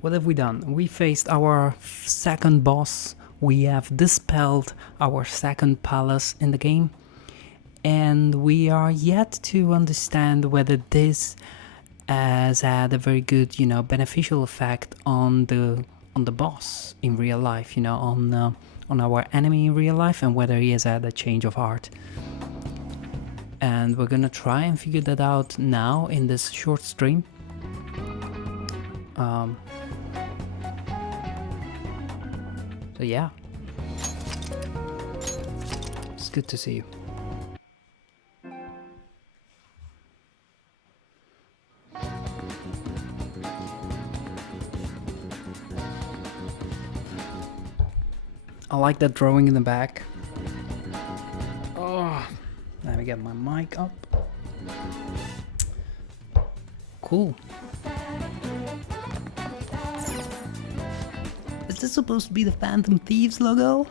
what have we done? We faced our second boss. We have dispelled our second palace in the game. And we are yet to understand whether this has had a very good, beneficial effect on the boss in real life, on our enemy in real life, and whether he has had a change of heart. And we're gonna try and figure that out now in this short stream. So yeah, it's good to see you. I like that drawing in the back. Oh, let me get my mic up. Cool. Is this supposed to be the Phantom Thieves logo?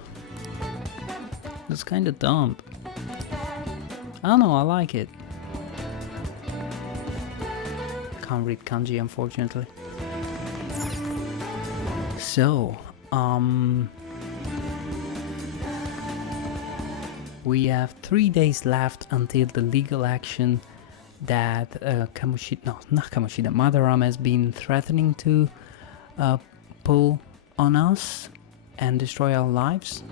That's kind of dumb. I don't know, I like it. Can't read kanji, unfortunately. So, we have 3 days left until the legal action that Madaram has been threatening to pull on us and destroy our lives.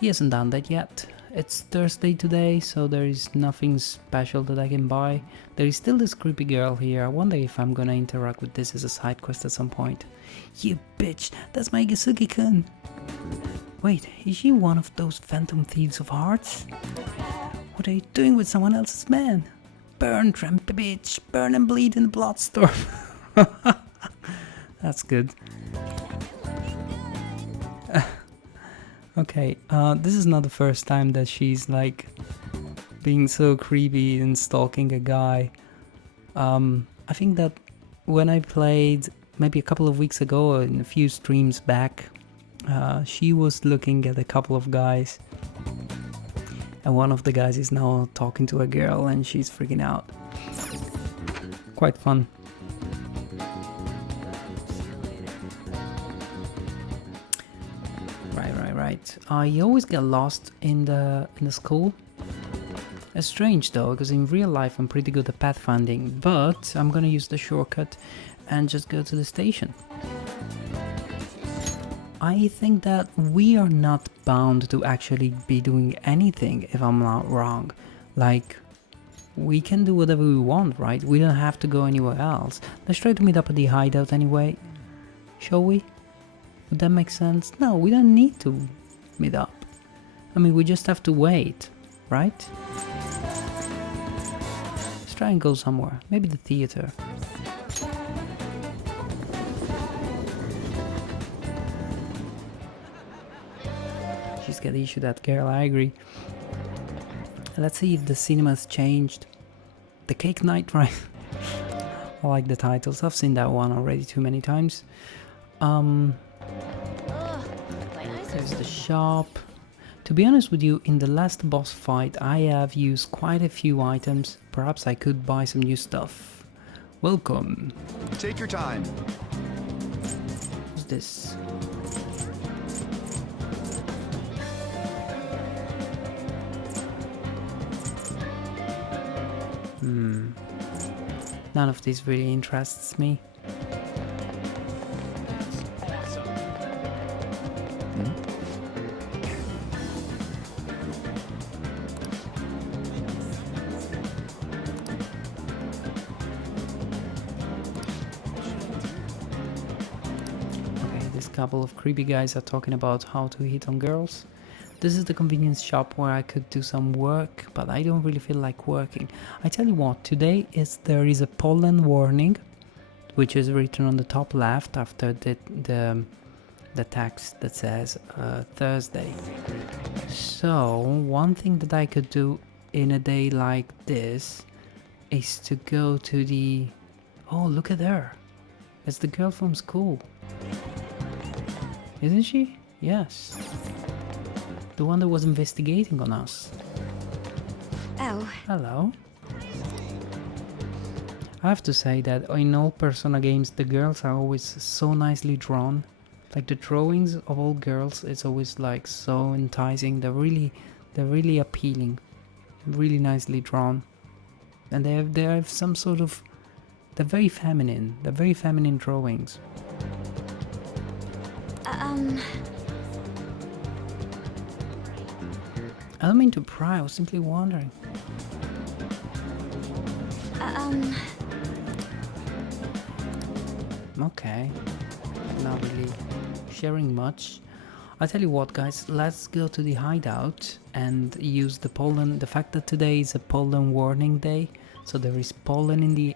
He hasn't done that yet. It's Thursday today, so there is nothing special that I can buy. There is still this creepy girl here. I wonder if I'm gonna interact with this as a side quest at some point. You bitch, that's my Igasuki-kun. Wait, is she one of those phantom thieves of hearts? What are you doing with someone else's man? Burn, trampy bitch, burn and bleed in the bloodstorm. That's good. Okay, this is not the first time that she's like being so creepy and stalking a guy. I think that when I played maybe a couple of weeks ago or in a few streams back, she was looking at a couple of guys, and one of the guys is now talking to a girl and she's freaking out. Quite fun. Right. I always get lost in the school. It's strange though, because in real life I'm pretty good at pathfinding, but I'm gonna use the shortcut and just go to the station. I think that we are not bound to actually be doing anything, if I'm not wrong. Like, we can do whatever we want, right? We don't have to go anywhere else. Let's try to meet up at the hideout anyway. Shall we? Would that make sense? No, we don't need to meet up. I mean, we just have to wait, right? Let's try and go somewhere. Maybe the theater. She's got issued that girl, I agree. Let's see if the cinema's changed. The Cake Night, right? I like the titles. I've seen that one already too many times. There's the shop. To be honest with you, in the last boss fight I have used quite a few items. Perhaps I could buy some new stuff. Welcome. Take your time. What's this? None of this really interests me. Couple of creepy guys are talking about how to hit on girls. This is the convenience shop where I could do some work, but I don't really feel like working. I tell you what, today there is a pollen warning, which is written on the top left after the text that says Thursday. So one thing that I could do in a day like this is to go to the... Oh, look at her. It's the girl from school. Isn't she? Yes. The one that was investigating on us. Oh. Hello. I have to say that in all Persona games, the girls are always so nicely drawn. Like the drawings of all girls, it's always like so enticing. They're really appealing, really nicely drawn, and they have some sort of, they're very feminine. They're very feminine drawings. I don't mean to pry. I was simply wondering. Okay, not really sharing much. I'll tell you what, guys, let's go to the hideout and use the pollen. The fact that today is a pollen warning day, so there is pollen in the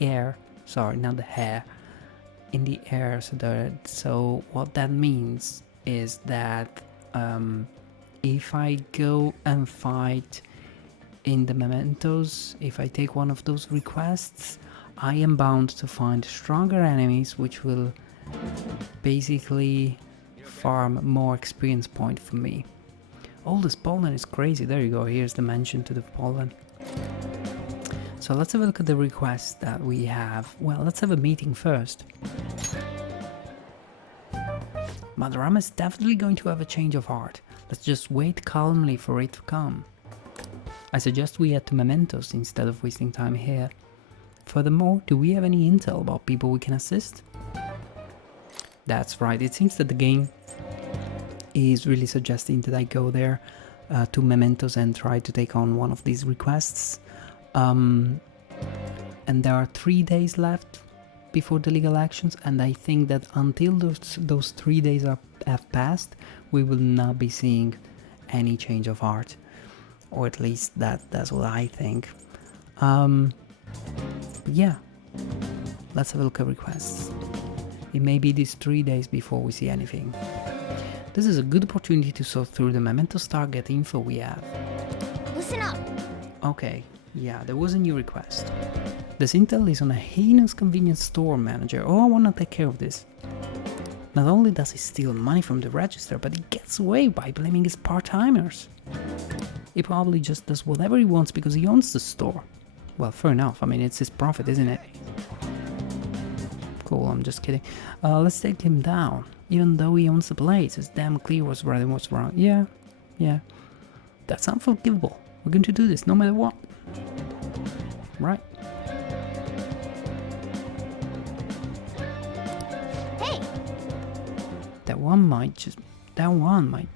air, sorry, not the hair, in the air. So what that means is that if I go and fight in the mementos, if I take one of those requests, I am bound to find stronger enemies, which will basically farm more experience point for me. All this pollen is crazy. There you go, here's the mention to the pollen. So let's have a look at the requests that we have. Well, let's have a meeting first. Madarama is definitely going to have a change of heart. Let's just wait calmly for it to come. I suggest we head to mementos instead of wasting time here. Furthermore, do we have any intel about people we can assist? That's right, it seems that the game is really suggesting that I go there to mementos and try to take on one of these requests. And there are 3 days left before the legal actions, and I think that until those 3 days have passed, we will not be seeing any change of heart. Or at least that's what I think. But yeah, let's have a look at requests. It may be these 3 days before we see anything. This is a good opportunity to sort through the mementos target info we have. Listen up! Okay, yeah, there was a new request. This intel is on a heinous convenience store manager. Oh, I wanna take care of this. Not only does he steal money from the register, but he gets away by blaming his part-timers. He probably just does whatever he wants because he owns the store. Well, fair enough, I mean, it's his profit, isn't it? Cool, I'm just kidding. Let's take him down. Even though he owns the place, it's damn clear what's right and what's wrong. Yeah. That's unforgivable. We're going to do this no matter what. Right. Hey! That one might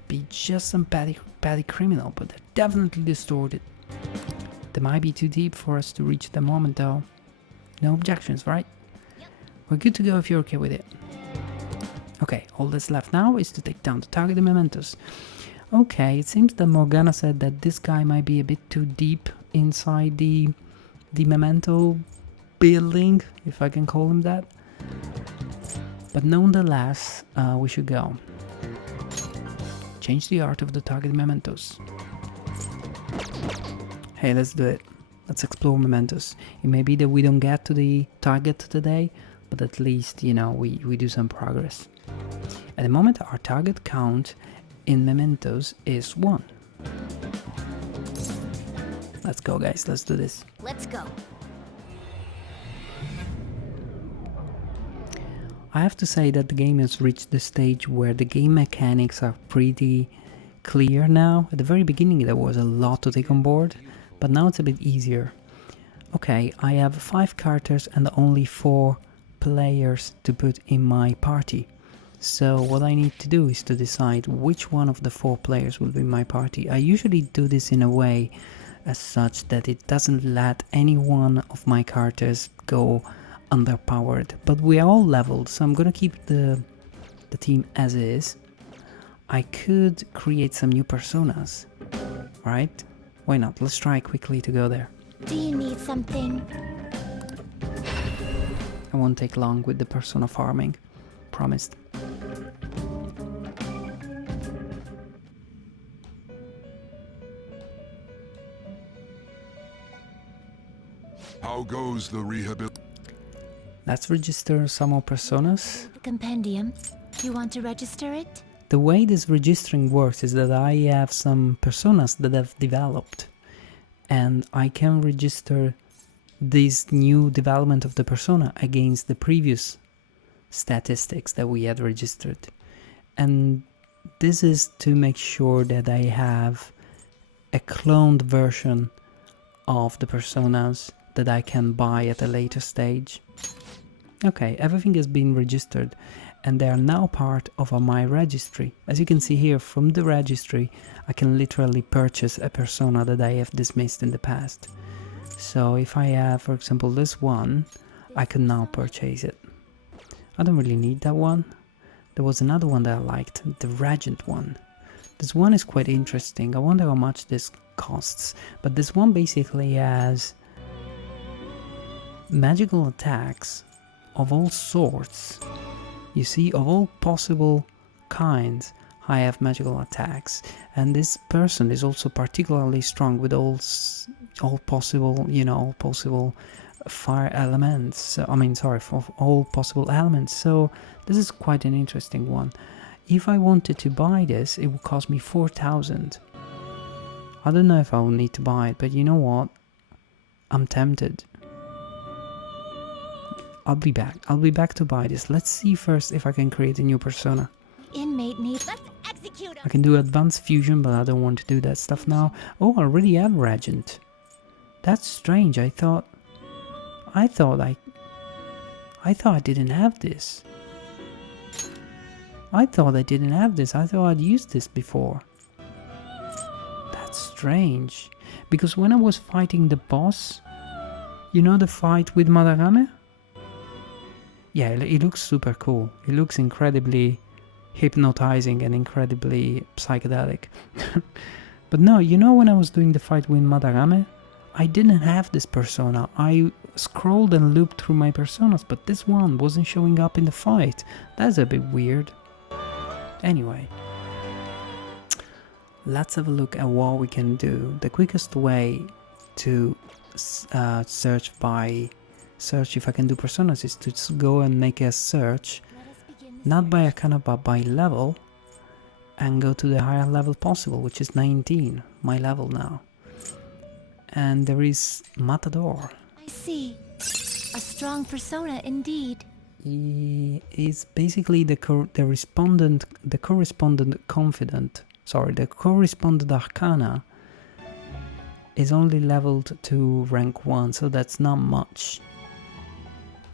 be just some petty criminal, but they're definitely distorted. They might be too deep for us to reach the moment though. No objections, right? Yep. We're good to go if you're okay with it. Okay, all that's left now is to take down the target mementos. Okay, it seems that Morgana said that this guy might be a bit too deep inside the memento building, if I can call him that. But nonetheless, we should go. Change the art of the target mementos. Hey, let's do it. Let's explore mementos. It may be that we don't get to the target today, but at least, you know, we do some progress. At the moment, our target count in mementos is 1. Let's go, guys. Let's do this. Let's go. I have to say that the game has reached the stage where the game mechanics are pretty clear now. At the very beginning there was a lot to take on board, but now it's a bit easier. Okay, I have 5 characters and only 4 players to put in my party. So what I need to do is to decide which one of the 4 players will be my party. I usually do this in a way as such that it doesn't let any one of my characters go underpowered, but we are all leveled, so I'm gonna keep the team as is. I could create some new personas, right? Why not? Let's try quickly to go there. Do you need something? I won't take long with the persona farming, promised. How goes the rehabilitation? Let's register some more personas. The compendium. You want to register it? The way this registering works is that I have some personas that I've developed, and I can register this new development of the persona against the previous statistics that we had registered. And this is to make sure that I have a cloned version of the personas that I can buy at a later stage. Okay, everything has been registered and they are now part of my registry. As you can see here, from the registry I can literally purchase a persona that I have dismissed in the past. So if I have, for example, this one, I can now purchase it. I don't really need that one. There was another one that I liked, the Regent one. This one is quite interesting. I wonder how much this costs. But this one basically has magical attacks of all sorts. You see, of all possible kinds, I have magical attacks. And this person is also particularly strong with all possible, you know, all possible fire elements. I mean, sorry, for all possible elements. So this is quite an interesting one. If I wanted to buy this, it would cost me 4,000. I don't know if I will need to buy it, but you know what? I'm tempted. I'll be back. I'll be back to buy this. Let's see first if I can create a new persona. Inmate needs. Let's execute I him. can do advanced fusion, but I don't want to do that stuff now. Oh, I already have Regent. That's strange. I thought I didn't have this. I thought I didn't have this. I thought I'd used this before. That's strange. Because when I was fighting the boss, you know the fight with Madarame? Yeah, it looks super cool. It looks incredibly hypnotizing and incredibly psychedelic. But no, you know when I was doing the fight with Madarame, I didn't have this persona. I scrolled and looped through my personas, but this one wasn't showing up in the fight. That's a bit weird. Anyway, let's have a look at what we can do. The quickest way to search if I can do personas is to just go and make a search, not by arcana but by level, and go to the higher level possible, which is 19, my level now. And there is Matador. I see. A strong persona indeed. He is basically the correspondent arcana is only leveled to rank 1, so that's not much.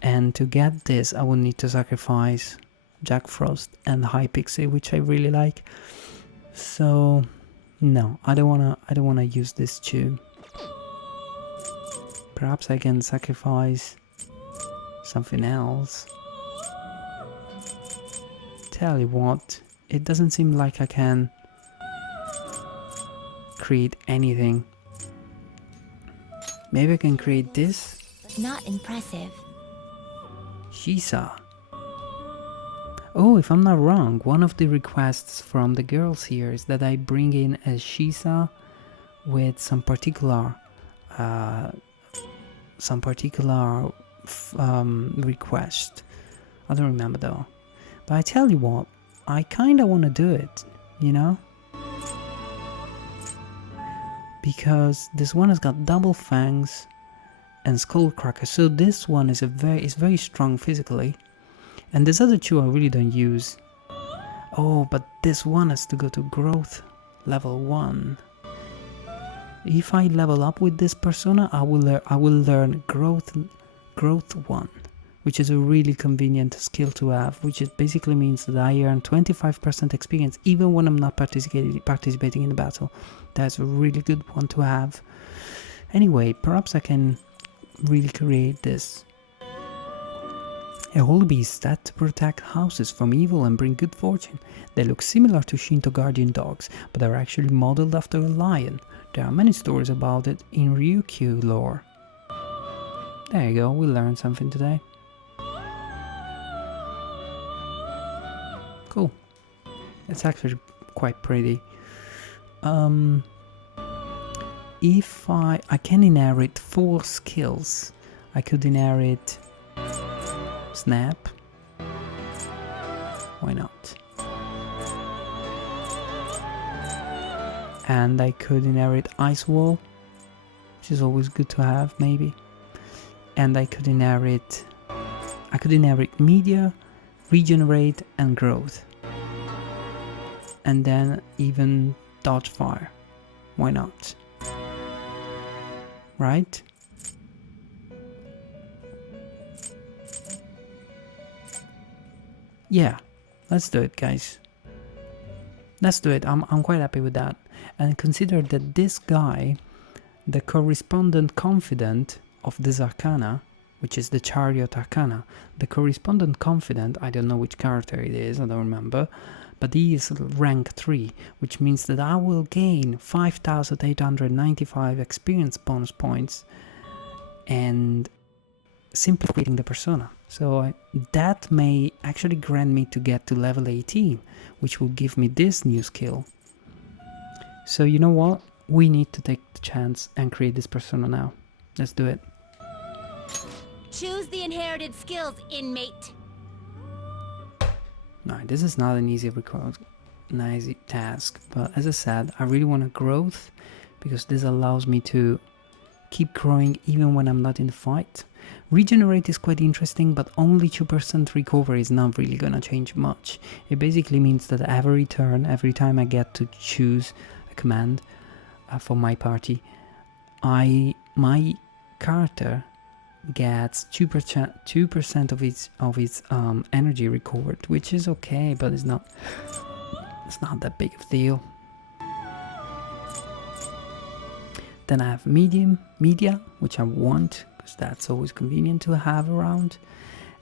And to get this, I will need to sacrifice Jack Frost and High Pixie, which I really like. So no, I don't wanna use this too. Perhaps I can sacrifice something else. Tell you what, it doesn't seem like I can create anything. Maybe I can create this? Not impressive. Shisa. Oh, if I'm not wrong, one of the requests from the girls here is that I bring in a Shisa with some particular request. I don't remember though. But I tell you what, I kinda wanna do it, you know? Because this one has got double fangs and skullcracker, so this one is very strong physically. And these other two I really don't use. Oh, but this one has to go to growth level 1. If I level up with this persona, I will learn growth 1, which is a really convenient skill to have, which it basically means that I earn 25% experience even when I'm not participating in the battle. That's a really good one to have. Anyway, perhaps I can really create this. A holy beast that to protect houses from evil and bring good fortune. They look similar to Shinto guardian dogs, but are actually modeled after a lion. There are many stories about it in Ryukyu lore. There you go, we learned something today. Cool. It's actually quite pretty. If I can inherit 4 skills. I could inherit Snap. Why not? And I could inherit Ice Wall, which is always good to have, maybe. and I could inherit media, regenerate, and growth. And then even dodge fire. Why not? Right? Yeah, let's do it, guys. Let's do it. I'm quite happy with that. And consider that this guy, the correspondent confidant of this arcana, which is the Chariot Arcana, the correspondent confidant, I don't know which character it is, I don't remember, but he is rank 3, which means that I will gain 5,895 experience bonus points and simply creating the persona. So that may actually grant me to get to level 18, which will give me this new skill. So you know what? We need to take the chance and create this persona now. Let's do it. Choose the inherited skills, inmate. No, this is not an easy task, but as I said, I really want a growth because this allows me to keep growing even when I'm not in the fight. Regenerate is quite interesting, but only 2% recovery is not really gonna change much. It basically means that every turn, every time I get to choose a command for my party, my character gets 2% of its energy recovered, which is okay, but it's not that big of a deal. Then I have media, which I want because that's always convenient to have around.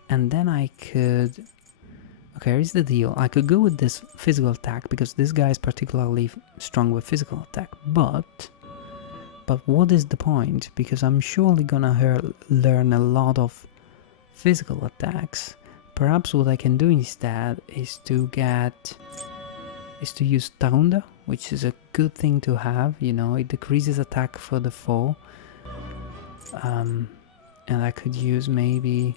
And then I could, okay, here's the deal. I could go with this physical attack because this guy is particularly strong with physical attack, but what is the point? Because I'm surely gonna learn a lot of physical attacks. Perhaps what I can do instead is to use Taunda, which is a good thing to have, you know, it decreases attack for the foe. And I could use maybe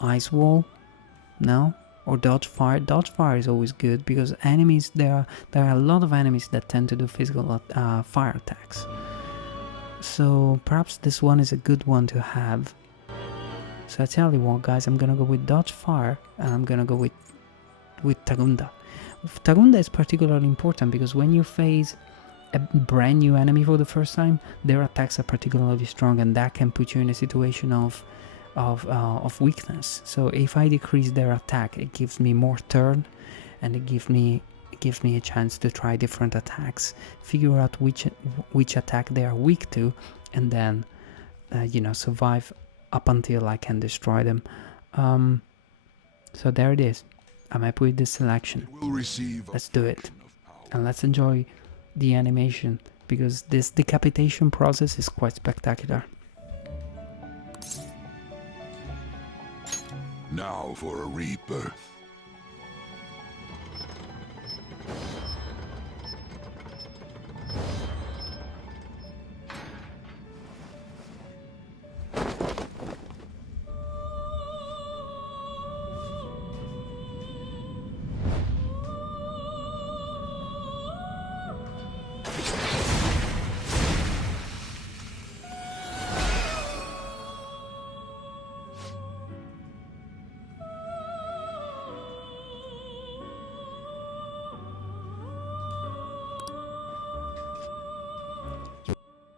Ice Wall, no? Or Dodge Fire. Dodge Fire is always good because enemies, there are a lot of enemies that tend to do physical fire attacks. So perhaps this one is a good one to have. So I tell you what, guys, I'm gonna go with Dodge Fire and I'm gonna go with Tagunda. Tagunda is particularly important because when you face a brand new enemy for the first time, their attacks are particularly strong, and that can put you in a situation of weakness. So if I decrease their attack, it gives me more turn, and it gives me a chance to try different attacks, figure out which attack they are weak to, and then you know, survive up until I can destroy them. So there it is. I'm happy with this selection. Let's do it, and let's enjoy the animation because this decapitation process is quite spectacular. Now for a rebirth.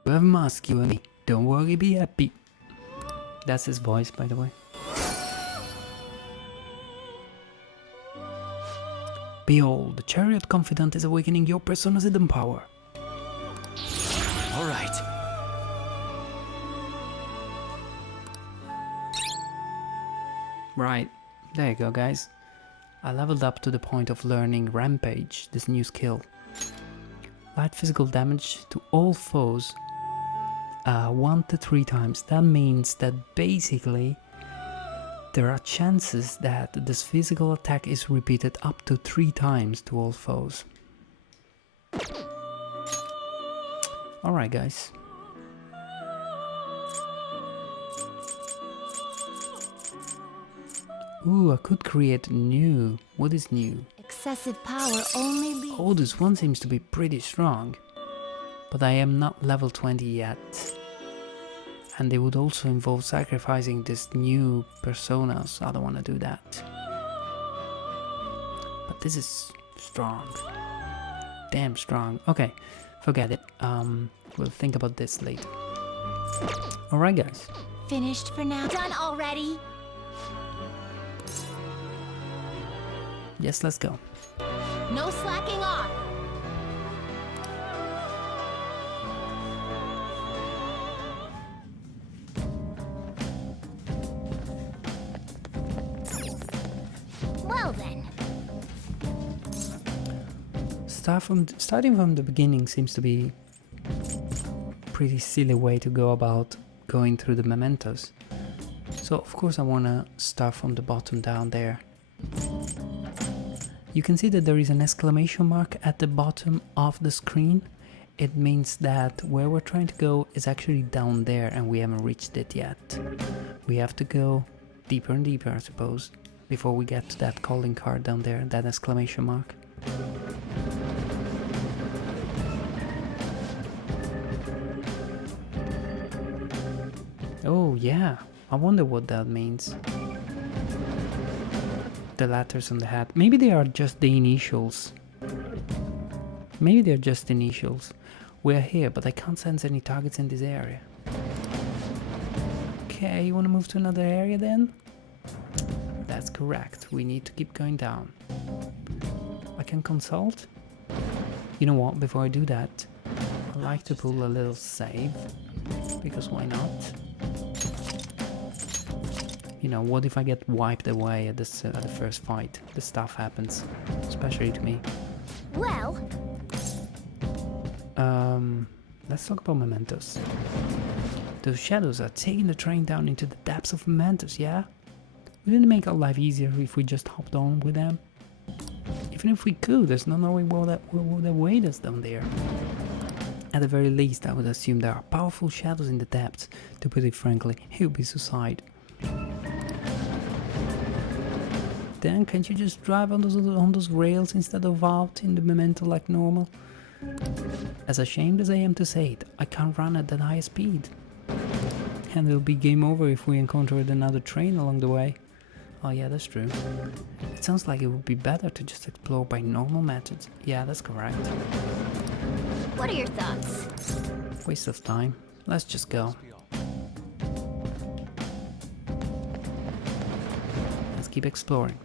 You have a mask, you and me. Don't worry, be happy. That's his voice, by the way. Behold, the Chariot Confidant is awakening your persona's hidden power. Alright. Right, there you go, guys. I leveled up to the point of learning Rampage, this new skill. Light physical damage to all foes 1 to 3 times. That means that basically there are chances that this physical attack is repeated up to 3 times to all foes. Alright, guys. Ooh, I could create new. What is new? Excessive power only leads. Oh, this one seems to be pretty strong. But I am not level 20 yet. And they would also involve sacrificing this new personas. I don't want to do that. But this is strong. Damn strong. Okay, forget it. We'll think about this later. Alright guys. Finished for now? Done already? Yes, let's go. No slacking off. Well then. Starting from the beginning seems to be a pretty silly way to go about going through the mementos. So of course I want to start from the bottom down there. You can see that there is an exclamation mark at the bottom of the screen. It means that where we're trying to go is actually down there and we haven't reached it yet. We have to go deeper and deeper, I suppose, before we get to that calling card down there, that exclamation mark. Oh yeah, I wonder what that means. The letters on the hat. Maybe they are just the initials. Maybe they're just initials. We're here, but I can't sense any targets in this area. Okay, you want to move to another area then? That's correct. We need to keep going down. I can consult? You know what, before I do that, I like to pull a little save. Because why not? You know, what if I get wiped away at the first fight? This stuff happens, especially to me. Well, let's talk about mementos. Those shadows are taking the train down into the depths of mementos, yeah? Wouldn't it make our life easier if we just hopped on with them? Even if we could, there's no knowing what await us down there. At the very least, I would assume there are powerful shadows in the depths. To put it frankly, it would be suicide. Then can't you just drive on those rails instead of out in the memento like normal? As ashamed as I am to say it, I can't run at that high speed. And it'll be game over if we encountered another train along the way. Oh yeah, that's true. It sounds like it would be better to just explore by normal methods. Yeah, that's correct. what are your thoughts? Waste of time. Let's just go. Let's keep exploring.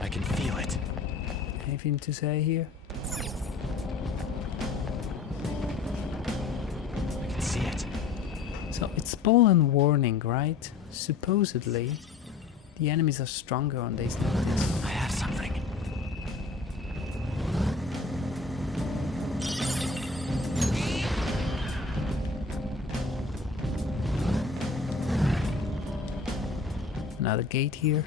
I can feel it. Anything to say here? I can see it. So it's pollen warning, right? Supposedly, the enemies are stronger on days like this. I have something. Another gate here.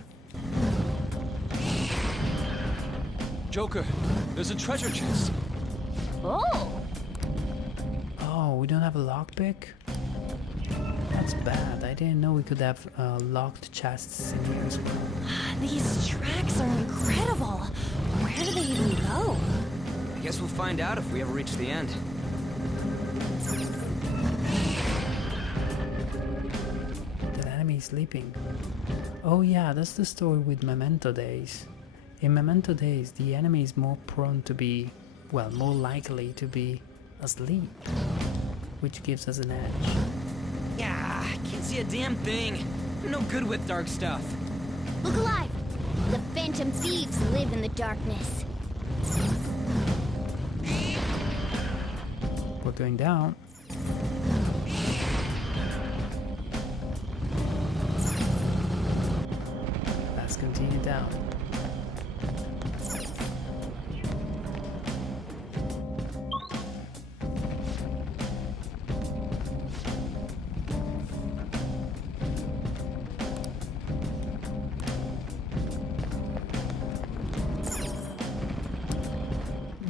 Joker, there's a treasure chest. Oh! Oh, we don't have a lockpick? That's bad. I didn't know we could have locked chests in here as well. These tracks are incredible. Where do they even go? I guess we'll find out if we ever reach the end. That enemy is sleeping. Oh yeah, that's the story with Memento Days. In Memento Days, the enemy is more prone to be, well, more likely to be asleep, which gives us an edge. Yeah, I can't see a damn thing. I'm no good with dark stuff. Look alive! The phantom thieves live in the darkness. We're going down. Let's continue down.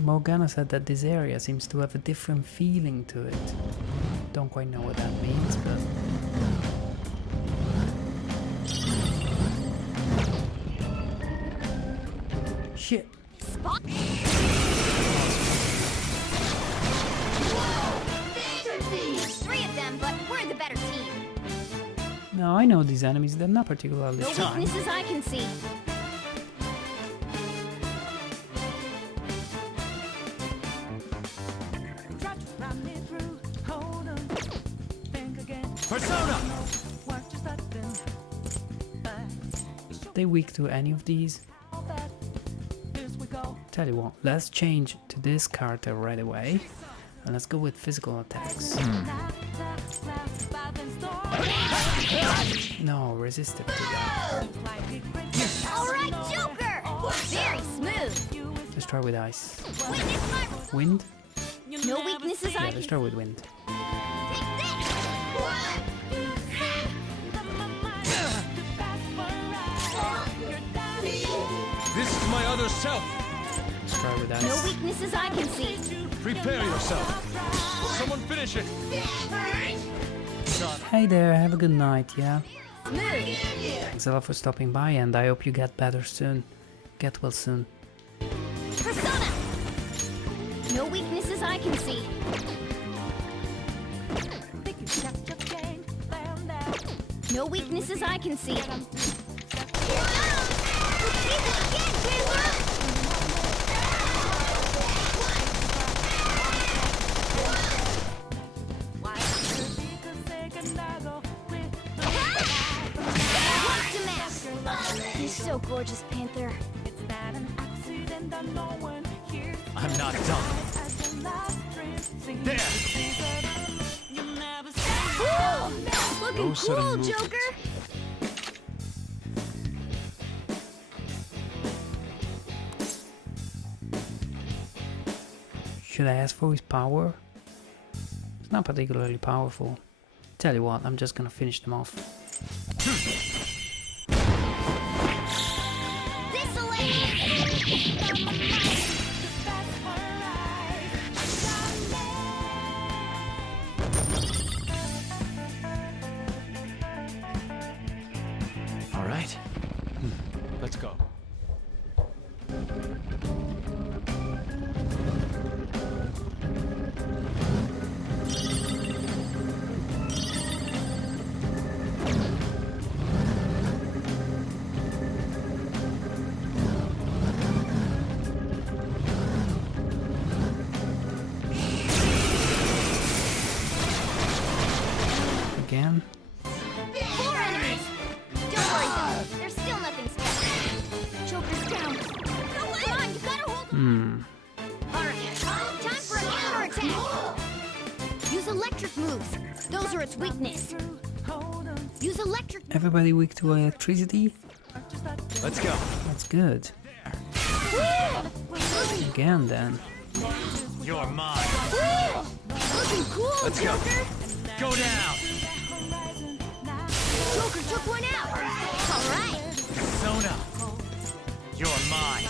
Morgana said that this area seems to have a different feeling to it. Don't quite know what that means, but... Shit! There's 3 of them, but we're the better team. No, I know these enemies, they're not particularly No strong. weaknesses I can see. Persona! They weak to any of these? Tell you what, let's change to this character right away. And let's go with physical attacks. No, resistive to that. Alright, Joker! Very smooth. Let's try with ice. Witness my... Wind? No weaknesses Yeah, I let's can try with wind. take this! This is my other self. Let's try with No ice. weaknesses I can see. Prepare yourself. Someone finish it. Hey there, have a good night, yeah? Smooth. Thanks a lot for stopping by and I hope you get better soon. Get well soon. Persona! No weaknesses I can see. No weaknesses I can see. You're so gorgeous, Panther. I'm not done. There! Looking No sudden cool, movement. Joker! Should I ask for his power? It's not particularly powerful. Tell you what, I'm just gonna finish them off. All right. Let's go. Again? 4 enemies! Don't worry though, there's still nothing special. Joker's down. Come on, you gotta hold him. Alright, time for a counterattack! Use electric moves. Those are its weakness. Use electric... Everybody weak to electricity? Let's go. That's good. Again then. You're mine. Looking cool, Let's go. Joker! Go down. Joker took one out! Alright! Persona. You're mine.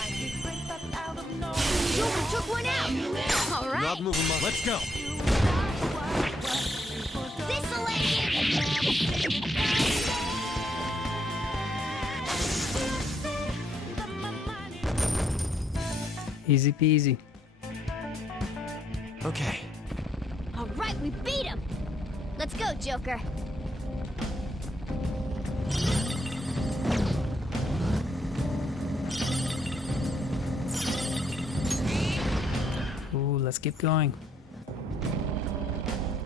Joker took one out! Alright! Not moving much. Let's go. Easy peasy. Okay. Alright, we beat him! Let's go, Joker! Ooh, let's keep going.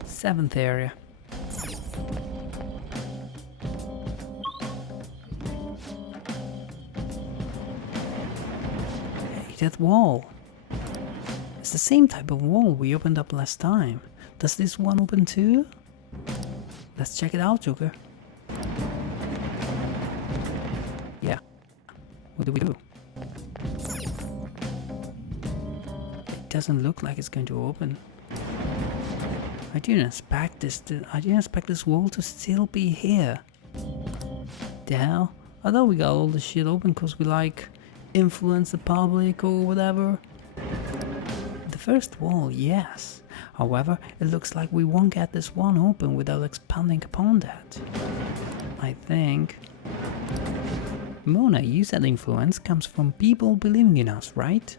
7th area. Hey, that wall. It's the same type of wall we opened up last time. Does this one open too? Let's check it out, Joker. Yeah. What do we do? It doesn't look like it's going to open. I didn't expect this wall to still be here. The hell? I thought we got all the shit open because we like influence the public or whatever. The first wall, yes. However, it looks like we won't get this one open without expanding upon that. I think. Mona, you said influence comes from people believing in us, right?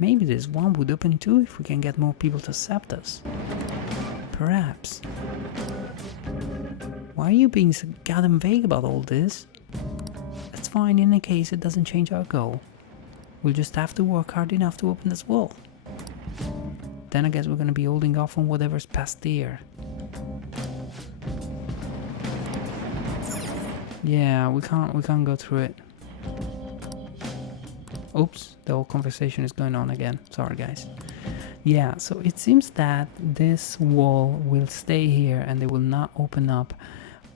Maybe this one would open too if we can get more people to accept us. Perhaps. Why are you being so goddamn vague about all this? That's fine, in any case it doesn't change our goal. We'll just have to work hard enough to open this wall. Then I guess we're gonna be holding off on whatever's past here. Yeah, we can't go through it. Oops, the whole conversation is going on again. Sorry guys. Yeah, so it seems that this wall will stay here and it will not open up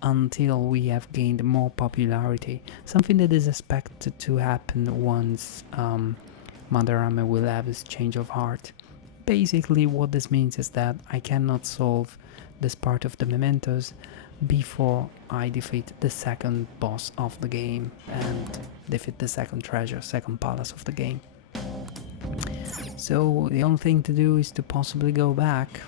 until we have gained more popularity. Something that is expected to happen once Madarame will have his change of heart. Basically what this means is that I cannot solve this part of the mementos before I defeat the second boss of the game and defeat the second treasure, second palace of the game. So the only thing to do is to possibly go back.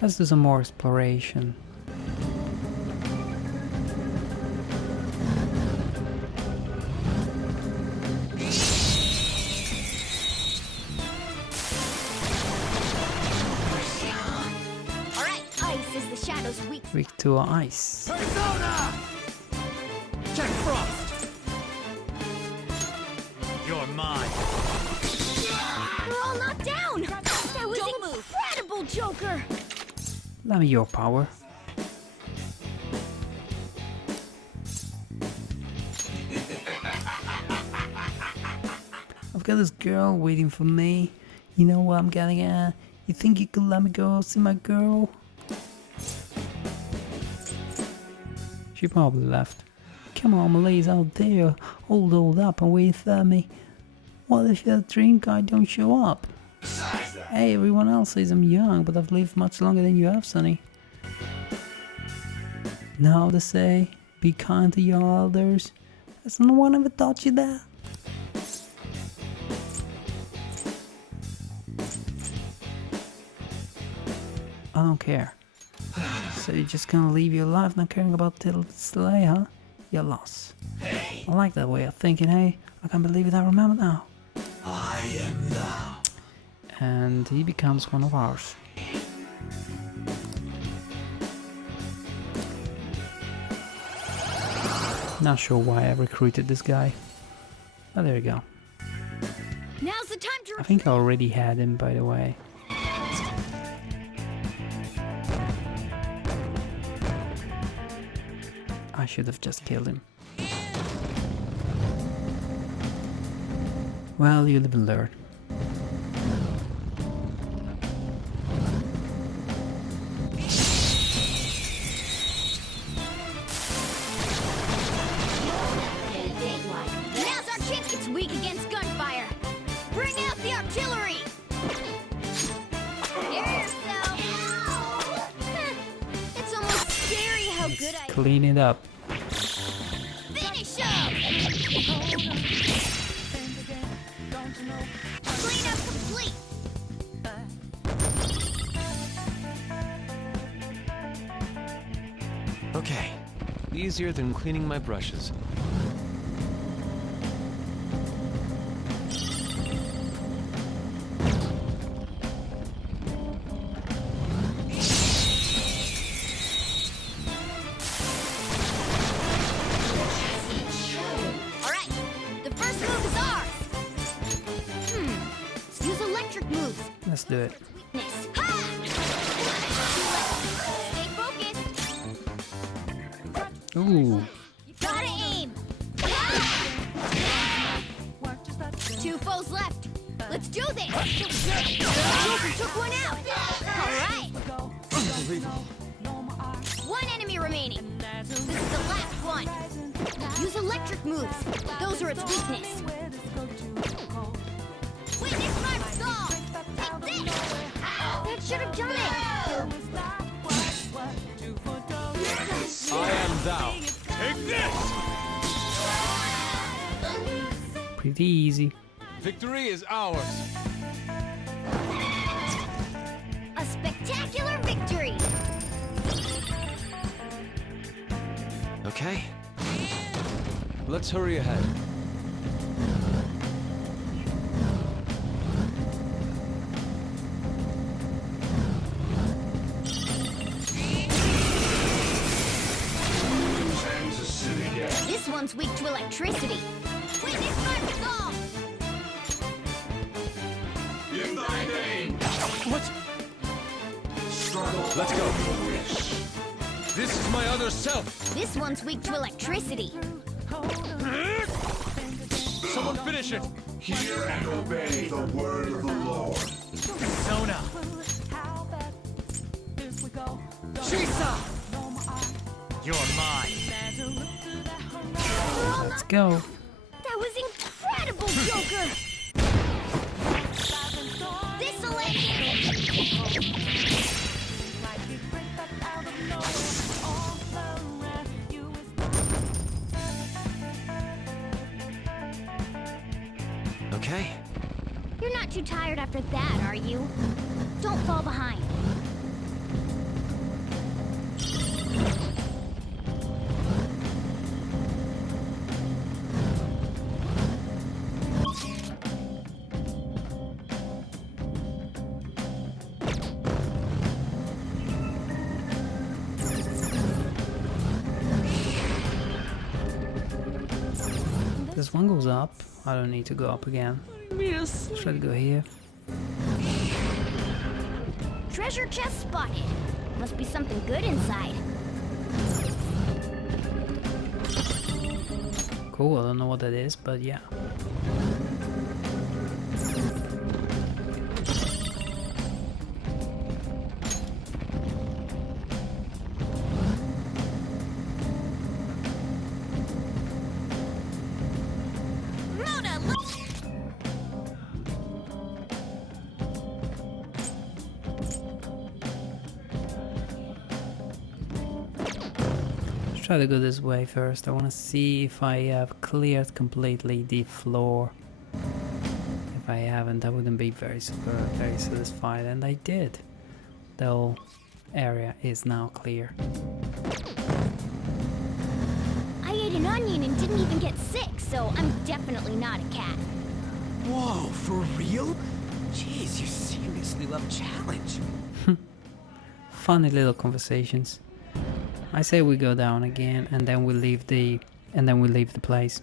Let's do some more exploration. Alright, ice is the shadow's Weak to ice. Persona! Check Frost! You're mine. We're all knocked down! That was incredible, Joker! Lend me your power. I've got this girl waiting for me. You know what I'm getting at? You think you could let me go see my girl? She probably left. Come on, Malays out there, hold up and wait for me. What if that dream guy don't show up? Hey, everyone else says I'm young, but I've lived much longer than you have, Sonny. Now they say, be kind to your elders. Has no one ever taught you that? I don't care. So you're just gonna leave your life not caring about till it's delay, huh? Your loss. I like that way of thinking, hey? I can't believe it, I remember now. I am thou. And he becomes one of ours. Not sure why I recruited this guy. Oh, there you go. Now's the time to I think I already had him, by the way. I should have just killed him. Well, you live and learn. Now's our chance. It's weak against gunfire. Bring out the artillery. Hear yourself. It's almost scary how good I Clean it up. finish up. Clean up complete. Okay. Easier than cleaning my brushes. Alright, the first move is ours. Let's use electric moves. Let's do it. Weakness. Ha! Stay focused. Ooh. You gotta aim. Two foes left. Let's do this. Joker took one out. Alright. One enemy remaining. This is the last one. Use electric moves. Those are its weakness. Witness my resolve. Take this. That should have done it. I am thou. Take this! Pretty easy. Victory is ours. A spectacular victory! Okay. Let's hurry ahead. This one's weak to electricity. Witness Martigal! In thy name, What? struggle. Let's go. This is my other self. This one's weak to electricity. Someone finish it. Hear and obey the word of the Lord. Sona. Shisa. You're mine. Let's go. That was incredible, Joker! This'll end Okay. You're not too tired after that, are you? Don't fall behind. This one goes up. I don't need to go up again. Let's try to go here. Treasure chest spotted. Must be something good inside. Cool, I don't know what that is, but yeah. Mona, look! Let's try to go this way first. I want to see if I have cleared completely the floor. If I haven't, I wouldn't be very satisfied, and I did. The whole area is now clear. I ate an onion and didn't even get sick, so I'm definitely not a cat. Whoa, for real? Jeez, you seriously love a challenge. Funny little conversations. I say we go down again, and then we leave the place.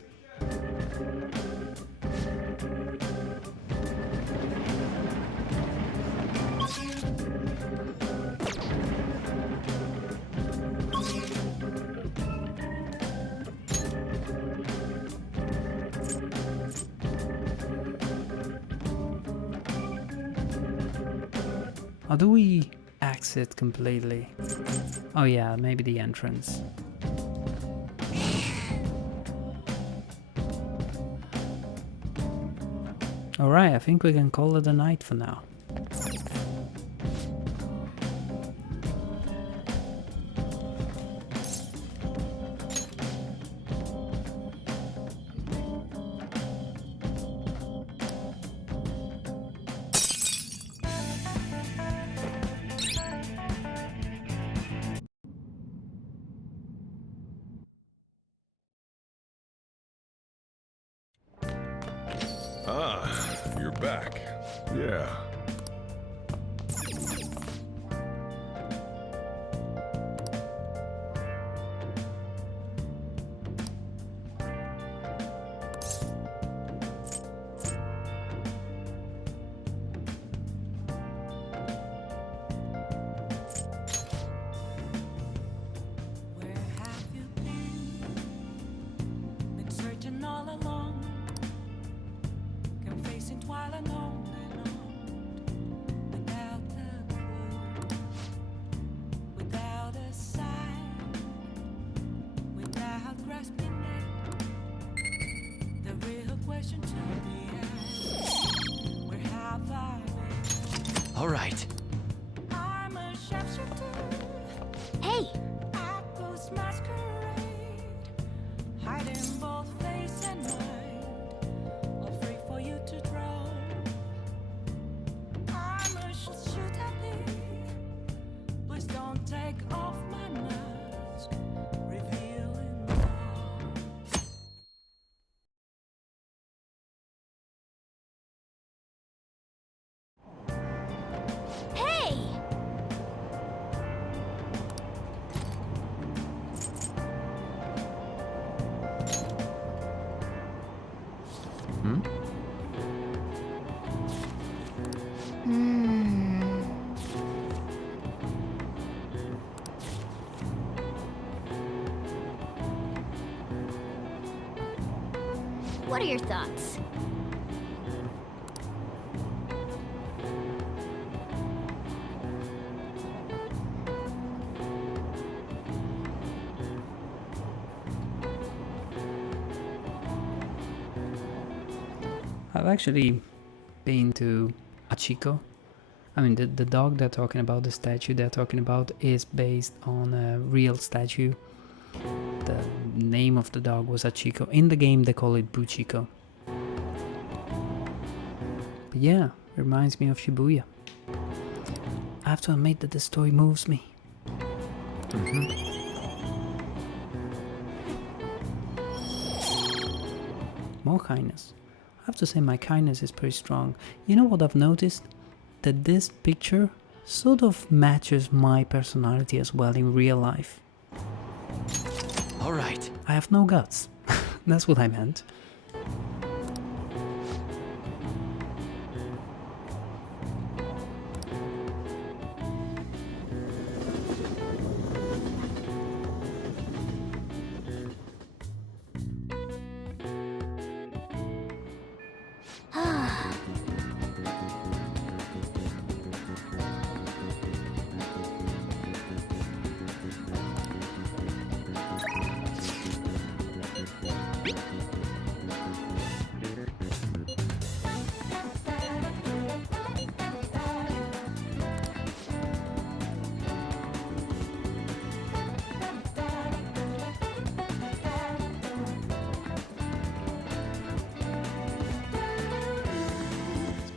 How do we exit completely? Oh yeah, maybe the entrance. Alright, I think we can call it a night for now. Ah, you're back. Yeah. Where have you been? Been searching all along, confessing while alone without a clue, without a sign, without grasping it. The real question to be asked: where have I been? All right. I'm a sharpshooter. Hey, I ghost masquerade, hiding both face and mind, all free for you to try. What are your thoughts? I've actually been to Achiko. I mean, the dog they're talking about, the statue they're talking about, is based on a real statue. The name of the dog was Achiko. In the game, they call it Buchiko. But yeah, reminds me of Shibuya. I have to admit that the story moves me. More kindness. I have to say my kindness is pretty strong. You know what I've noticed? That this picture sort of matches my personality as well in real life. All right. I have no guts. That's what I meant.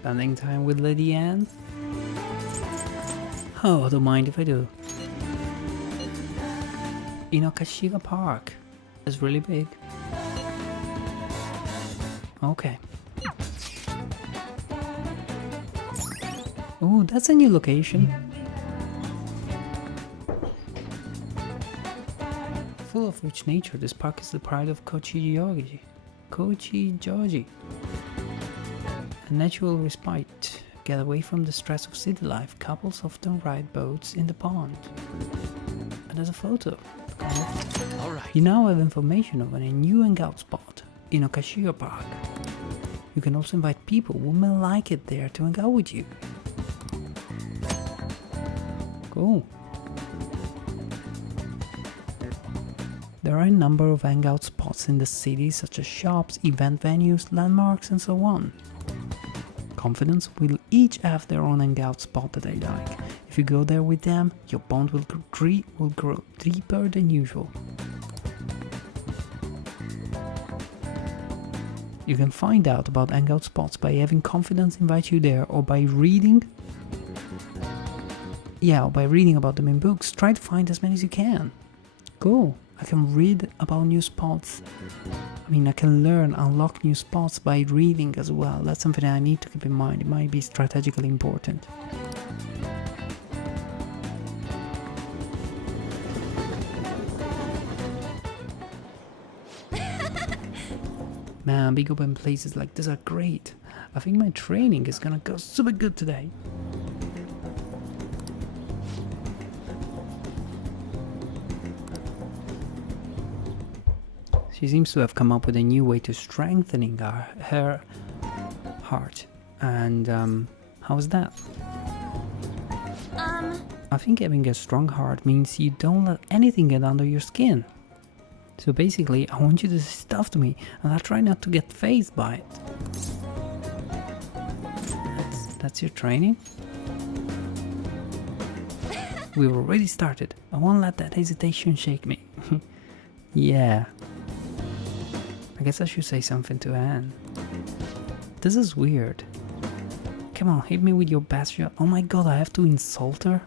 Spending time with Lady Anne? Oh, don't mind if I do. Inokashiga Park is really big. Okay. Oh, that's a new location. Full of rich nature, this park is the pride of Kochijoji. Kochijoji. A natural respite. Get away from the stress of city life. Couples often ride boats in the pond. And there's a photo. All right. You now have information of a new hangout spot in Okashio Park. You can also invite people who may like it there to hang out with you. Cool. There are a number of hangout spots in the city, such as shops, event venues, landmarks, and so on. Confidence will each have their own hangout spot that they like. If you go there with them, your bond will grow deeper than usual. You can find out about hangout spots by having confidence invite you there, or by reading. Yeah, or by reading about them in books. Try to find as many as you can. Cool. I can read about new spots. I mean, I can learn, unlock new spots by reading as well. That's something I need to keep in mind. It might be strategically important. Man, big open places like this are great. I think my training is gonna go super good today. She seems to have come up with a new way to strengthening her heart. And how is that? I think having a strong heart means you don't let anything get under your skin. So basically, I want you to say stuff to me, and I'll try not to get fazed by it. That's your training? We've already started. I won't let that hesitation shake me. Yeah. I guess I should say something to Anne. This is weird. Come on, hit me with your best shot. Oh my god, I have to insult her?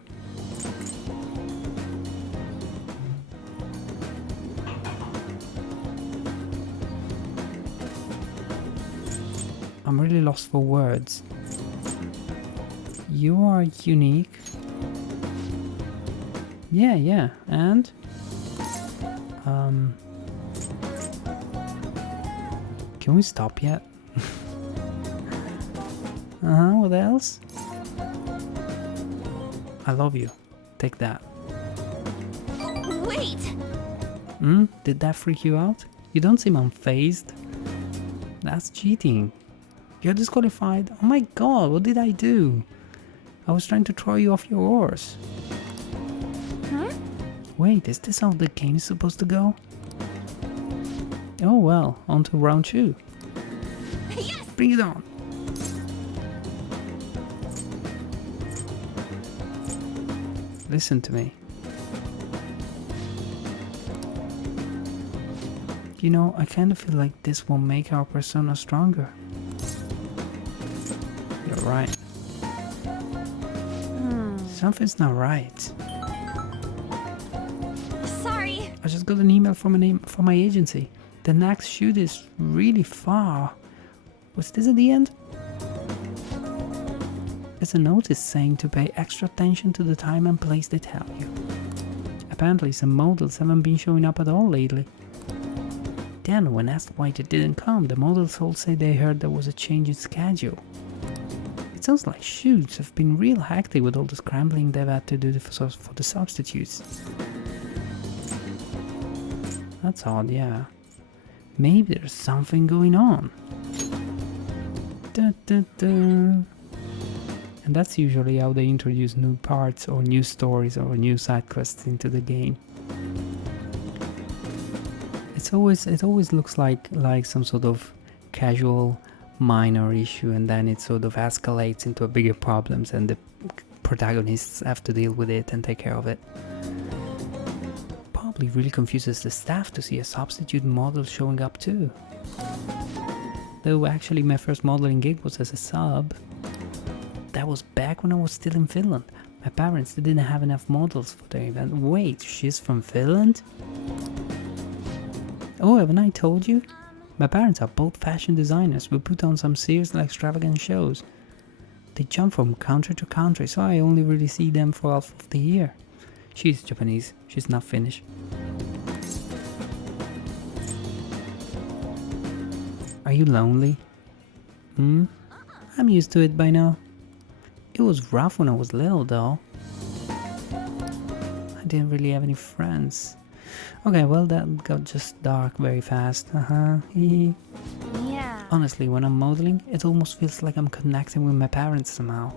I'm really lost for words. You are unique. Yeah, and? Can we stop yet? What else? I love you. Take that. Wait! Did that freak you out? You don't seem unfazed. That's cheating. You're disqualified. Oh my god, what did I do? I was trying to throw you off your horse. Huh? Wait, is this how the game is supposed to go? Oh well, on to round 2. Yes! Bring it on. Listen to me. You know, I kind of feel like this will make our persona stronger. You're right. Something's not right. Sorry. I just got an email from my agency. The next shoot is really far. Was this at the end? There's a notice saying to pay extra attention to the time and place they tell you. Apparently some models haven't been showing up at all lately. Then when asked why they didn't come, the models all say they heard there was a change in schedule. It sounds like shoots have been real hectic with all the scrambling they've had to do for the substitutes. That's odd, yeah. Maybe there's something going on. Da, da, da. And that's usually how they introduce new parts or new stories or new side quests into the game. It always looks like some sort of casual minor issue, and then it sort of escalates into a bigger problems and the protagonists have to deal with it and take care of it. Probably really confuses the staff to see a substitute model showing up too. Though actually my first modeling gig was as a sub. That was back when I was still in Finland. My parents didn't have enough models for their event. Wait, she's from Finland? Oh, haven't I told you? My parents are both fashion designers who put on some seriously extravagant shows. They jump from country to country, so I only really see them for half of the year. She's Japanese, she's not Finnish. Are you lonely? I'm used to it by now. It was rough when I was little though. I didn't really have any friends. Okay, well that got just dark very fast. Yeah. Honestly, when I'm modeling, it almost feels like I'm connecting with my parents somehow.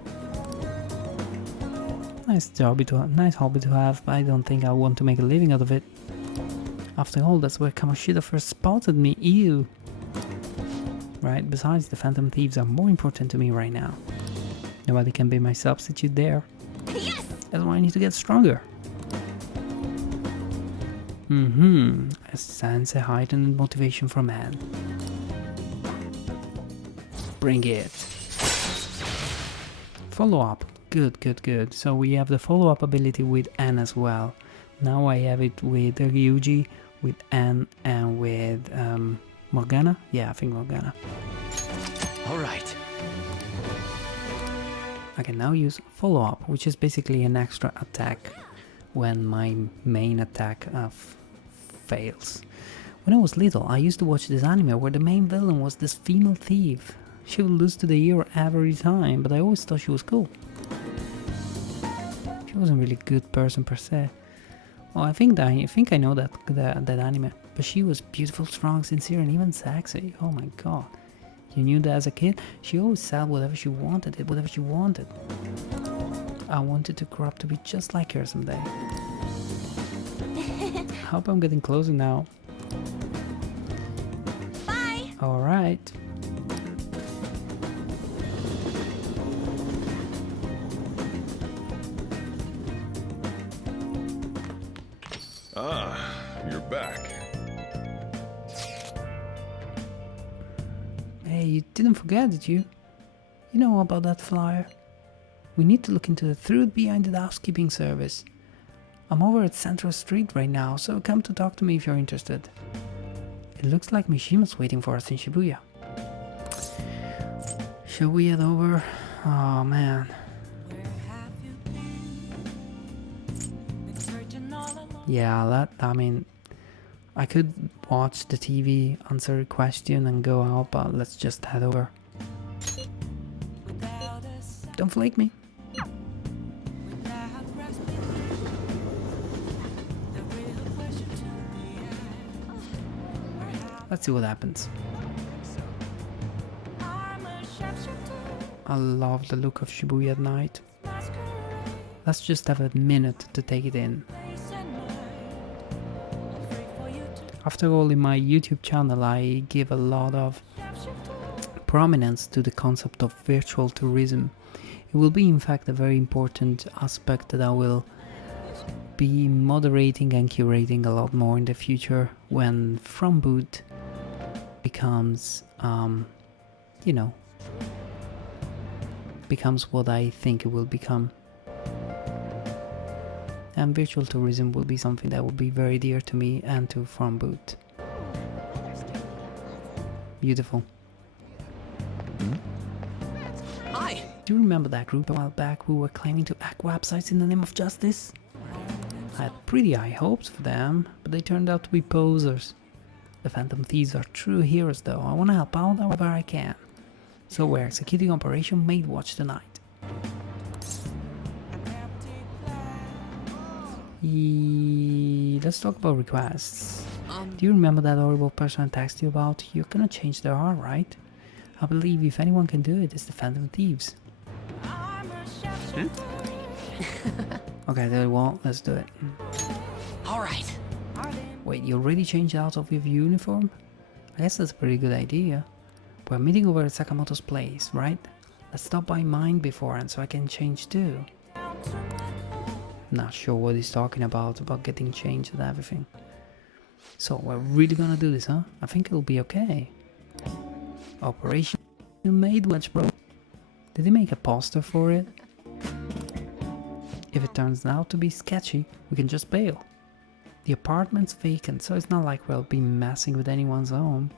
Nice hobby to have, but I don't think I want to make a living out of it. After all, that's where Kamoshida first spotted me. Ew. Right, besides, the Phantom Thieves are more important to me right now. Nobody can be my substitute there. Yes! That's why I need to get stronger. I sense a heightened motivation from Anne. Bring it. Follow-up. Good. So we have the follow-up ability with Anne as well. Now I have it with Ryuji, with Anne, and with Morgana? Yeah, I think Morgana. Alright. I can now use follow-up, which is basically an extra attack when my main attack fails. When I was little, I used to watch this anime where the main villain was this female thief. She would lose to the hero every time, but I always thought she was cool. She wasn't really a good person per se. Well, I think I know that anime, but she was beautiful, strong, sincere, and even sexy. Oh my god. You knew that as a kid? She always said whatever she wanted. I wanted to grow up to be just like her someday. I hope I'm getting closer now. Bye! Alright. You're back. Hey, you didn't forget, did you? You know about that flyer? We need to look into the truth behind the housekeeping service. I'm over at Central Street right now, so come to talk to me if you're interested. It looks like Mishima's waiting for us in Shibuya. Shall we head over? Oh man. Where have you been searching all along? Yeah, I could watch the TV, answer a question and go out, but let's just head over. Without a sign, Don't flake me. without grasping. The real question to be asked. Where have Let's see what happens. I love the look of Shibuya at night. Let's just have a minute to take it in. After all, in my YouTube channel I give a lot of prominence to the concept of virtual tourism. It will be in fact a very important aspect that I will be moderating and curating a lot more in the future when FromBOOT becomes, you know, becomes what I think it will become. And virtual tourism will be something that will be very dear to me and to FromBOOT. Beautiful. Hi. Do you remember that group a while back who were claiming to hack websites in the name of justice? I had pretty high hopes for them, but they turned out to be posers. The Phantom Thieves are true heroes though. I want to help out however I can. So we're executing Operation Maid Watch tonight. Let's talk about requests. Do you remember that horrible person I texted you about? You're gonna change their heart, right? I believe if anyone can do it, it's the Phantom Thieves. Okay, there you go. Let's do it. Alright. Wait, you already changed out of your uniform? I guess that's a pretty good idea. We're meeting over at Sakamoto's place, right? Let's stop by mine beforehand so I can change too. Not sure what he's talking about getting changed and everything. So we're really gonna do this, huh? I think it'll be okay. Operation Maid Watch, bro. Did he make a poster for it? If it turns out to be sketchy, we can just bail. The apartment's vacant, so it's not like we'll be messing with anyone's home.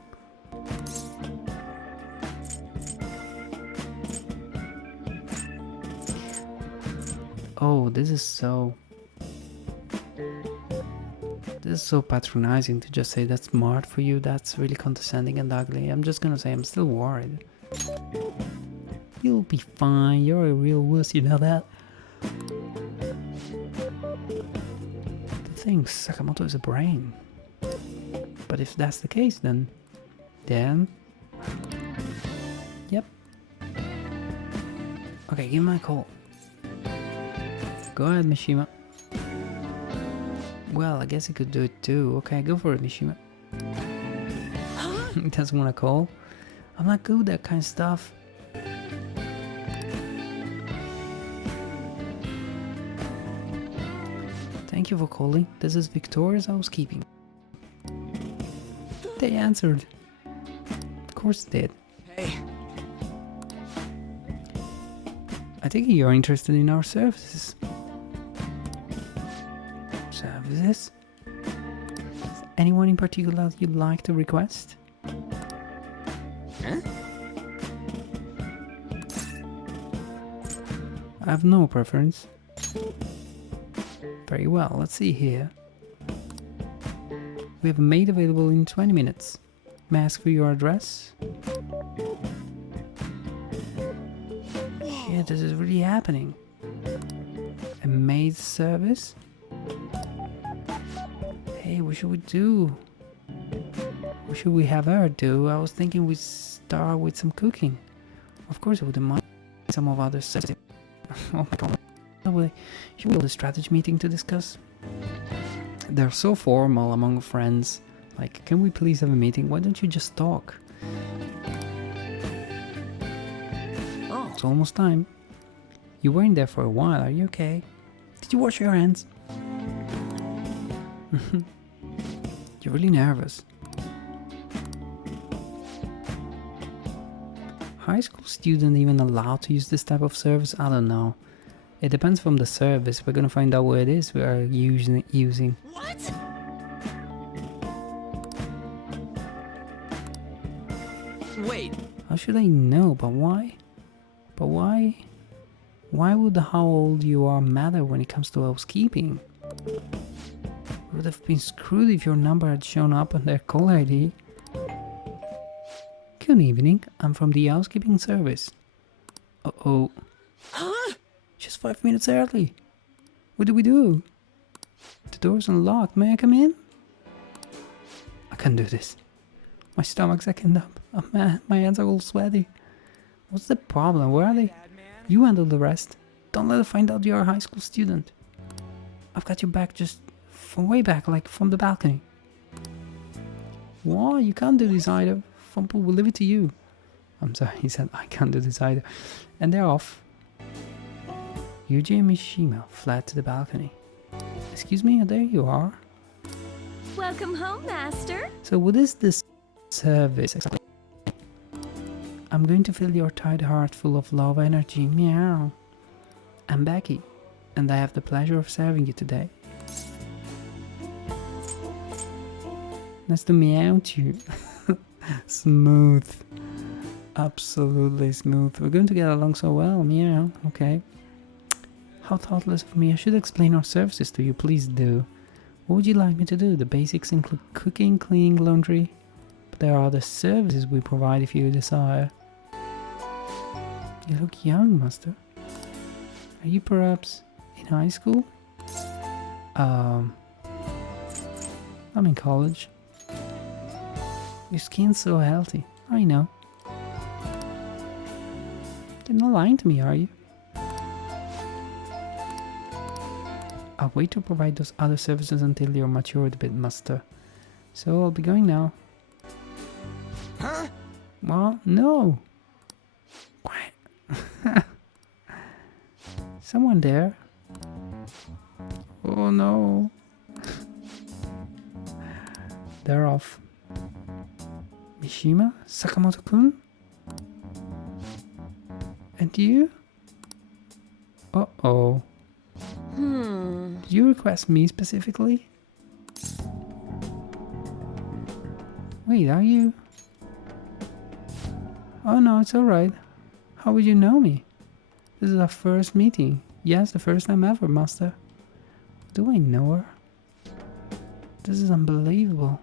Oh, this is so patronizing to just say that's smart for you. That's really condescending and ugly. I'm just gonna say I'm still worried. You'll be fine. You're a real wuss, you know that? The thing, Sakamoto is a brain. But if that's the case, then... Yep. Okay, give me a call. Go ahead, Mishima. Well, I guess he could do it too. Okay, go for it, Mishima. He doesn't want to call. I'm not good with that kind of stuff. Thank you for calling. This is Victoria's housekeeping. They answered. Of course they did. Hey. I think you're interested in our services. Services? Is anyone in particular you'd like to request? Huh? I have no preference. Very well, let's see here. We have a maid available in 20 minutes. May I ask for your address? Shit, this is really happening. A maid service? Hey, what should we do? What should we have her do? I was thinking we'd start with some cooking. Of course I wouldn't mind some of other services. Oh my god. Should we hold a strategy meeting to discuss? They're so formal among friends. Like, can we please have a meeting? Why don't you just talk? Oh. It's almost time. You weren't there for a while, are you okay? Did you wash your hands? You're really nervous. High school student even allowed to use this type of service? I don't know. It depends from the service. We're gonna find out what it is we are using. What? Wait. How should I know? But why? But why? Why would how old you are matter when it comes to housekeeping? We would have been screwed if your number had shown up on their call ID. Good evening. I'm from the housekeeping service. Uh-oh. Huh? Just 5 minutes early. What do we do? The door's unlocked. May I come in? I can't do this. My stomach's acting up. Oh man, my hands are all sweaty. What's the problem? Where are they? You handle the rest. Don't let her find out you're a high school student. I've got your back just from way back, like from the balcony. What? You can't do this either. FromBOOT will leave it to you. I'm sorry, he said I can't do this either. And they're off. Yuji and Mishima fled to the balcony. Excuse me, there you are. Welcome home, Master. So what is this service exactly? I'm going to fill your tired heart full of love energy. Meow. I'm Becky, and I have the pleasure of serving you today. Nice to meow to you. Smooth. Absolutely smooth. We're going to get along so well. Meow. Okay. How thoughtless of me. I should explain our services to you. Please do. What would you like me to do? The basics include cooking, cleaning, laundry. But there are other services we provide if you desire. You look young, Master. Are you perhaps in high school? I'm in college. Your skin's so healthy. I know. You're not lying to me, are you? I'll wait to provide those other services until you're matured a bit, Master. So I'll be going now. Huh? What? No! Quiet. Someone there? Oh no. They're off. Mishima? Sakamoto-kun? And you? Uh-oh. Did you request me specifically? Wait, are you? Oh no, it's alright. How would you know me? This is our first meeting. Yes, the first time ever, Master. Do I know her? This is unbelievable.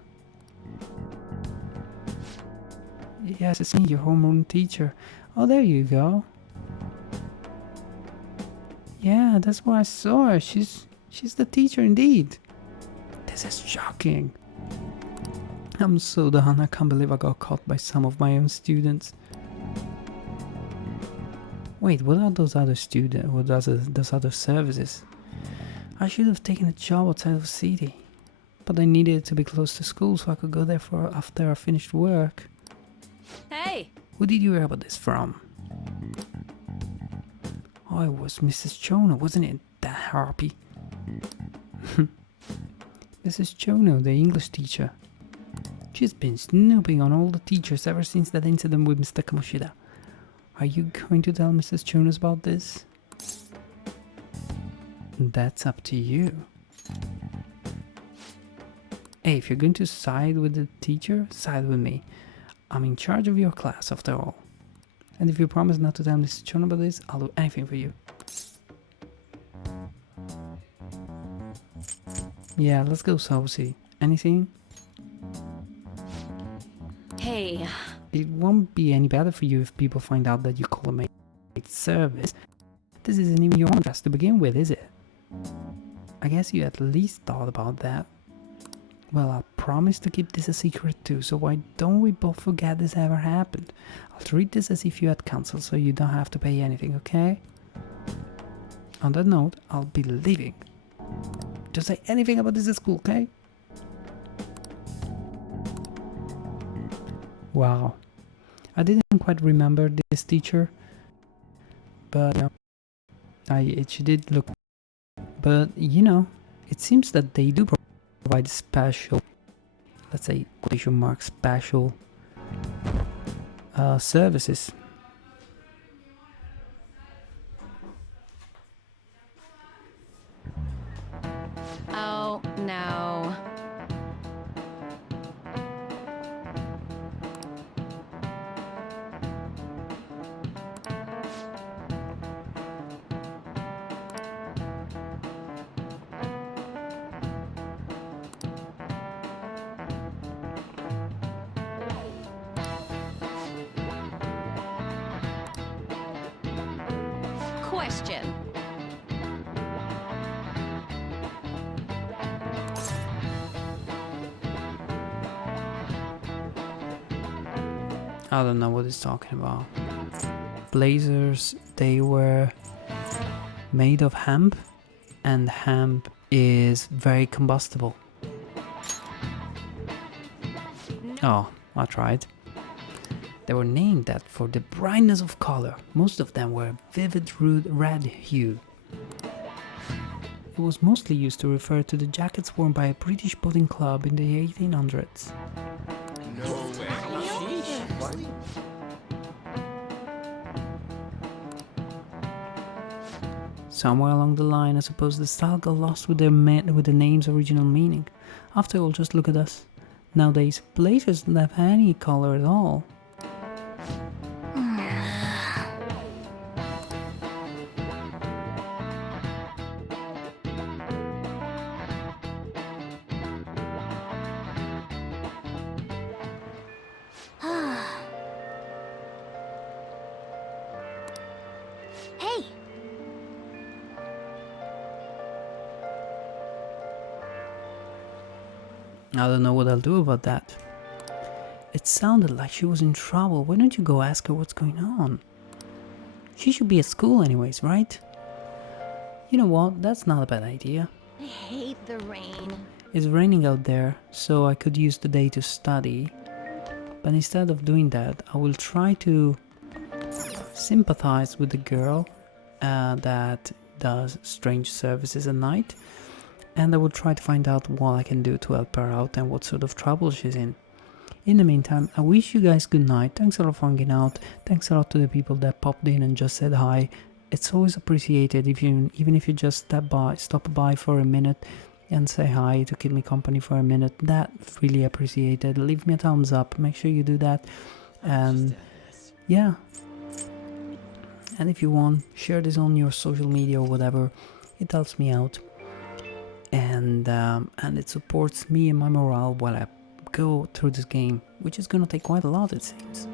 Yes, it's me, your homeroom teacher. Oh, there you go. Yeah, that's why I saw her. She's the teacher indeed. This is shocking. I'm so done. I can't believe I got caught by some of my own students. Wait, what are those other students? What are those other services? I should have taken a job outside of the city, but I needed it to be close to school so I could go there for after I finished work. Hey. Who did you hear about this from? Oh, it was Mrs. Chono, wasn't it? That harpy. Mrs. Chono, the English teacher. She's been snooping on all the teachers ever since that incident with Mr. Kamoshida. Are you going to tell Mrs. Chono about this? That's up to you. Hey, if you're going to side with the teacher, side with me. I'm in charge of your class after all. And if you promise not to tell Mrs. Chono about this, I'll do anything for you. Yeah, let's go, Saucy. Anything? Hey. It won't be any better for you if people find out that you call a maid service. This isn't even your own dress to begin with, is it? I guess you at least thought about that. Well, I promise to keep this a secret too, so why don't we both forget this ever happened? I'll treat this as if you had cancelled so you don't have to pay anything, okay? On that note, I'll be leaving. Don't say anything about this at school, okay? Wow. I didn't quite remember this teacher, but she did look. But you know, it seems that they do provide special, let's say quotation mark special services. Oh, no. Question. I don't know what he's talking about. blazers, they were made of hemp, and hemp is very combustible. Oh, I tried. They were named that for the brightness of color. Most of them were vivid red hue. It was mostly used to refer to the jackets worn by a British boating club in the 1800s. Somewhere along the line, I suppose the style got lost with the name's original meaning. After all, just look at us. Nowadays, blazers don't have any color at all. Hey, I don't know what I'll do about that. It sounded like she was in trouble. Why don't you go ask her what's going on? She should be at school anyways, right? You know what? That's not a bad idea. I hate the rain. It's raining out there, so I could use the day to study. But instead of doing that, I will try to sympathize with the girl that does strange services at night. And I will try to find out what I can do to help her out and what sort of trouble she's in. In the meantime, I wish you guys good night. Thanks a lot for hanging out. Thanks a lot to the people that popped in and just said hi. It's always appreciated even if you just stop by for a minute and say hi to keep me company for a minute. That's really appreciated. Leave me a thumbs up. Make sure you do that. And yeah. And if you want, share this on your social media or whatever. It helps me out. And it supports me and my morale while I go through this game, which is gonna take quite a lot, it seems.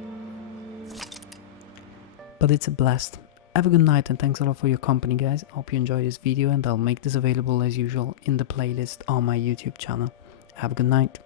But it's a blast. Have a good night and thanks a lot for your company, guys. Hope you enjoyed this video, and I'll make this available as usual in the playlist on my YouTube channel. Have a good night.